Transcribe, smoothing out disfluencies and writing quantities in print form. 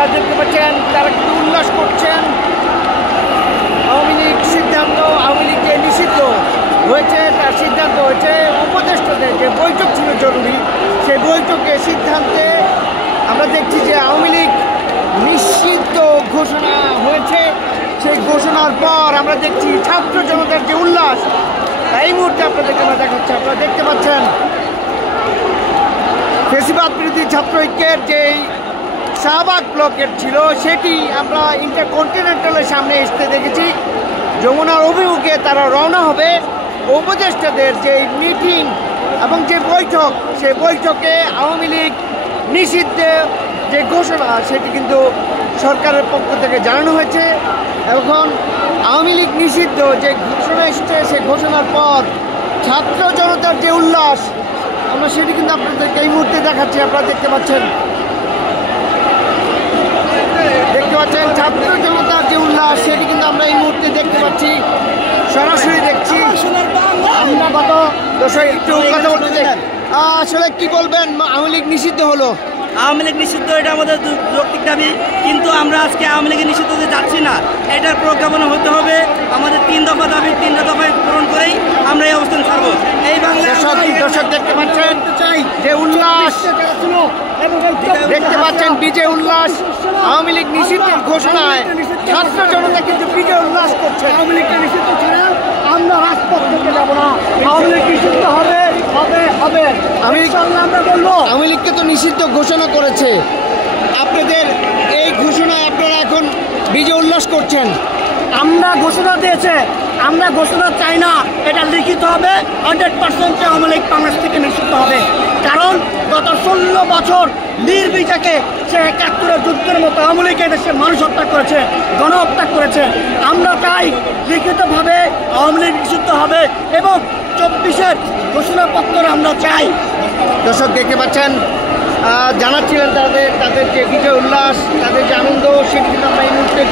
আপনারা দেখতে পাচ্ছেন তারা কিন্তু উল্লাস করছেন। আওয়ামী লীগ সিদ্ধান্ত, আওয়ামী লীগ যে নিষিদ্ধ হয়েছে তার সিদ্ধান্ত হয়েছে উপদেষ্টাদের যে বৈঠক ছিল জরুরি, সেই বৈঠকে সিদ্ধান্তে আমরা দেখছি যে আওয়ামী লীগ নিষিদ্ধ ঘোষণা হয়েছে। সেই ঘোষণার পর আমরা দেখছি ছাত্র জনতার যে উল্লাস, এই মুহূর্তে আপনাদেরকে আমরা দেখাচ্ছি। আপনারা দেখতে পাচ্ছেন ফেসিবাদ বিরোধী ছাত্র ঐক্যের যেই শাহবাগ ব্লকের ছিল সেটি আমরা ইন্টারকন্টিনেন্টালের সামনে আসতে দেখেছি। যমুনার অভিমুখে তারা রওনা হবে। উপদেষ্টাদের যে মিটিং এবং যে বৈঠক, সেই বৈঠকে আওয়ামী লীগ নিষিদ্ধে যে ঘোষণা সেটি কিন্তু সরকারের পক্ষ থেকে জানানো হয়েছে। এখন আওয়ামী লীগ নিষিদ্ধ যে ঘোষণা এসছে, সেই ঘোষণার পর ছাত্র জনতার যে উল্লাস, আমরা সেটি কিন্তু আপনাদেরকে এই মুহূর্তে দেখাচ্ছি। আপনারা দেখতে পাচ্ছেন ছাত্র জনতার যে উল্লাস, সেটি কিন্তু আমরা এই মুহূর্তে দেখতে পাচ্ছি, সরাসরি দেখছি। আমরা কত দর্শক একটু কথা বলতে চাই, আসলে কি বলবেন? আওয়ামী লীগ নিষিদ্ধ হলো, আওয়ামী লীগ নিষিদ্ধ, এটা আমাদের যৌক্তিক দাবি, কিন্তু আমরা আজকে আওয়ামী লীগের নিষিদ্ধ হতে যাচ্ছি না। এটার প্রজ্ঞাপন হতে হবে। আমাদের 3 দফা দাবি, 3টা দফায় পূরণ করেই আমরা এই অবস্থান ছাড়ব। এই দর্শক দেখতে পাচ্ছেন যে উল্লাস, দেখতে পাচ্ছেন বিজয় উল্লাস। আওয়ামী লীগ নিষিদ্ধের ঘোষণায় ছাত্র জনতা কিন্তু বিজয় উল্লাস করছে। আওয়ামী লীগকে নিষিদ্ধ ছাড়া আমরা রাজপথ থেকে যাবো না। আওয়ামী লীগ নিষিদ্ধ হবে, হবে, হবে। আমরা বলবো আওয়ামী লীগকে তো নিষিদ্ধ ঘোষণা করেছে, আপনাদের এই ঘোষণায় আপনারা এখন বিজয় উল্লাস করছেন। আমরা ঘোষণা দিয়েছে, আমরা ঘোষণা চাই না, এটা লিখিত হবে। 100% আওয়ামী লীগ বাংলাদেশ থেকে নিষিদ্ধ হবে। কারণ গত 16 বছর নির্বিচারে সে 71 যুদ্ধের মতো আওয়ামী লীগ দেশের মানুষ হত্যা করেছে, গণহত্যা করেছে। আমরা চাই লিখিতভাবে আওয়ামী লীগ নিষিদ্ধ হবে এবং 24-এর ঘোষণাপত্র আমরা চাই। দর্শক দেখতে পাচ্ছেন জানাচ্ছিলেন তাদের যে বিজয় উল্লাস, তাদের যে আনন্দ, সেটি কিন্তু আমরা এই মুহূর্তে